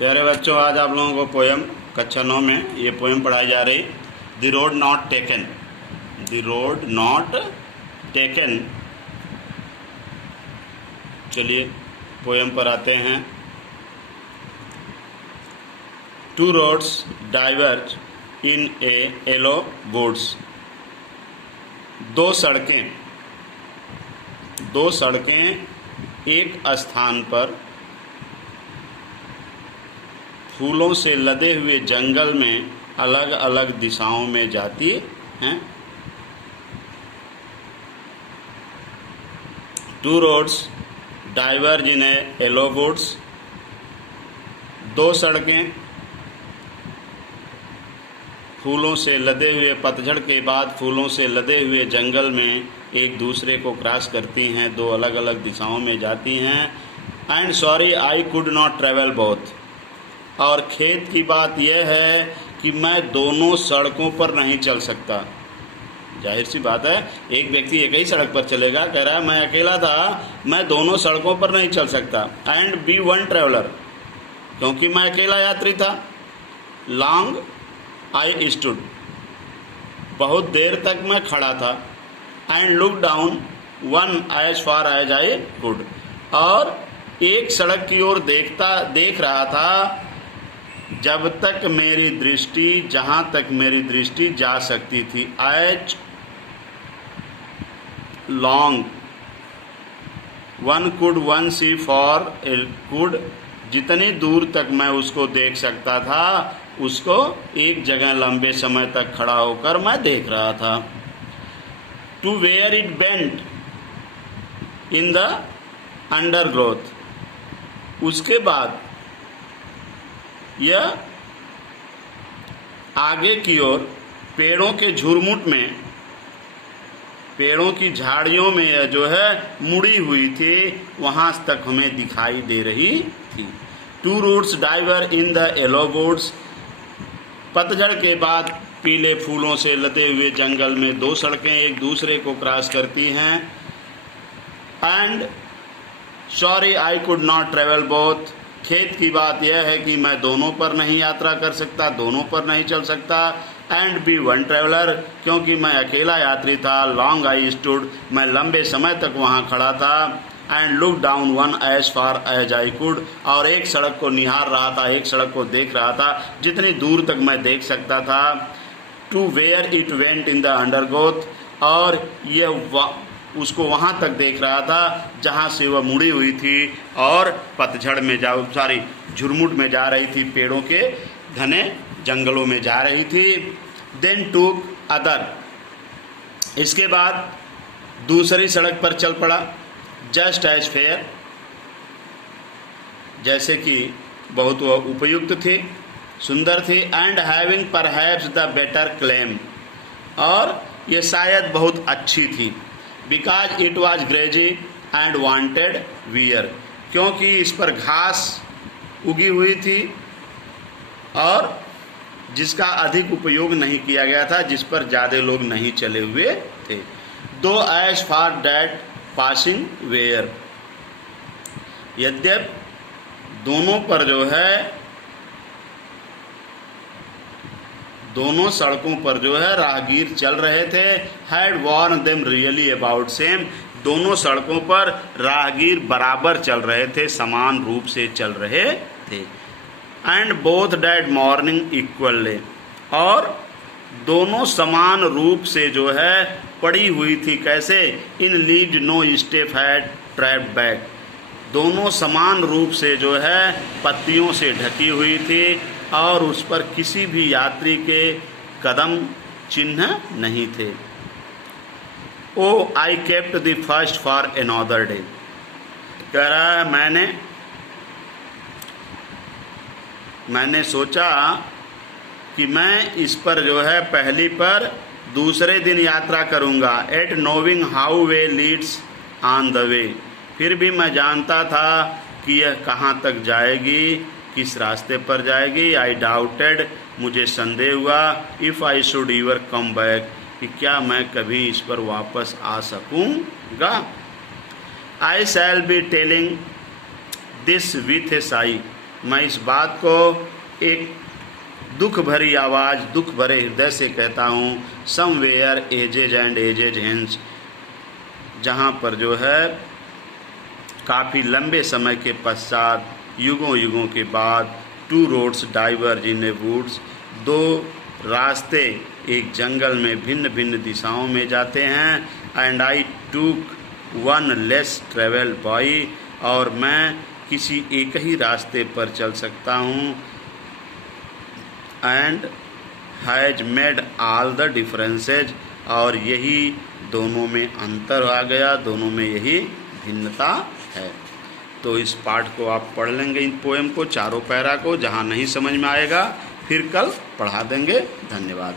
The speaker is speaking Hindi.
प्यारे बच्चों, आज आप लोगों को पोयम कक्षा 9 में ये पोयम पढ़ाई जा रही, the road not taken. The road not taken. चलिए पोयम पर आते हैं। टू रोड्स डाइवर्ज इन ए येलो वुड्स। दो सड़कें एक स्थान पर फूलों से लदे हुए जंगल में अलग अलग दिशाओं में जाती हैं। टू रोड्स डाइवर्ज इन ए येलो वुड्स। दो सड़कें फूलों से लदे हुए, पतझड़ के बाद फूलों से लदे हुए जंगल में एक दूसरे को क्रॉस करती हैं, दो अलग अलग दिशाओं में जाती हैं। And sorry I could not travel both. और खेत की बात यह है कि मैं दोनों सड़कों पर नहीं चल सकता। जाहिर सी बात है, एक व्यक्ति एक ही सड़क पर चलेगा, कह रहा है मैं अकेला था, मैं दोनों सड़कों पर नहीं चल सकता। एंड बी वन ट्रेवलर, क्योंकि मैं अकेला यात्री था। लॉन्ग आई स्टूड, बहुत देर तक मैं खड़ा था। And look down one as far as I could, और एक सड़क की ओर देख रहा था जब तक मेरी दृष्टि, जहाँ तक मेरी दृष्टि जा सकती थी। As long one could one see for a could, जितनी दूर तक मैं उसको देख सकता था, उसको एक जगह लंबे समय तक खड़ा होकर मैं देख रहा था। To where it bent in the undergrowth, उसके बाद यह आगे की ओर पेड़ों के झुरमुट में, पेड़ों की झाड़ियों में यह जो है मुड़ी हुई थी, वहां तक हमें दिखाई दे रही थी। Two roots diver in the yellow woods, पतझड़ के बाद पीले फूलों से लदे हुए जंगल में दो सड़कें एक दूसरे को क्रॉस करती हैं। And sorry I could not travel both, खेत की बात यह है कि मैं दोनों पर नहीं यात्रा कर सकता, दोनों पर नहीं चल सकता। एंड बी वन ट्रेवलर, क्योंकि मैं अकेला यात्री था। लॉन्ग आई स्टूड, मैं लंबे समय तक वहाँ खड़ा था। And look down one as far as I could, और एक सड़क को निहार रहा था, एक सड़क को देख रहा था जितनी दूर तक मैं देख सकता था। To where it went in the undergrowth, और यह उसको वहाँ तक देख रहा था जहाँ से वह मुड़ी हुई थी और पतझड़ में झुरमुट में जा रही थी, पेड़ों के घने जंगलों में जा रही थी। देन टूक अदर, इसके बाद दूसरी सड़क पर चल पड़ा। जस्ट एज फेयर, जैसे कि बहुत वह उपयुक्त थी, सुंदर थी। And having perhaps the better claim, और ये शायद बहुत अच्छी थी। Because it was greasy and wanted wear, क्योंकि इस पर घास उगी हुई थी और जिसका अधिक उपयोग नहीं किया गया था, जिस पर ज़्यादा लोग नहीं चले हुए थे। Though as far that passing where, यद्यप दोनों पर जो है, दोनों सड़कों पर जो है राहगीर चल रहे थे। Had worn them really about same, दोनों सड़कों पर राहगीर बराबर चल रहे थे, समान रूप से चल रहे थे। And both dad morning equally, और दोनों समान रूप से जो है पड़ी हुई थी। कैसे? In leaved no step had trapped back, दोनों समान रूप से जो है पत्तियों से ढकी हुई थी और उस पर किसी भी यात्री के कदम चिन्ह नहीं थे। Oh I kept the first for another day, कह रहा है मैंने सोचा कि मैं इस पर जो है पहली पर दूसरे दिन यात्रा करूंगा। At knowing how way leads on the way, फिर भी मैं जानता था कि यह कहाँ तक जाएगी, किस रास्ते पर जाएगी। आई डाउटेड, मुझे संदेह हुआ। If I should ever come back, कि क्या मैं कभी इस पर वापस आ सकूँगा। I shall be telling this with a sigh, मैं इस बात को एक दुख भरी आवाज़, दुख भरे हृदय से कहता हूँ, somewhere edges and edges hence, जहाँ पर जो है काफ़ी लंबे समय के पश्चात, युगों युगों के बाद, टू रोड्स डाइवर्ज इन ए वुड्स, दो रास्ते एक जंगल में भिन्न भिन्न दिशाओं में जाते हैं, एंड आई टूक वन लेस ट्रेवल बाई, और मैं किसी एक ही रास्ते पर चल सकता हूँ, and has made all the differences, और यही दोनों में अंतर आ गया, दोनों में यही भिन्नता है। तो इस पाठ को आप पढ़ लेंगे, इन पोएम को, चारों पैरा को, जहाँ नहीं समझ में आएगा फिर कल पढ़ा देंगे। धन्यवाद।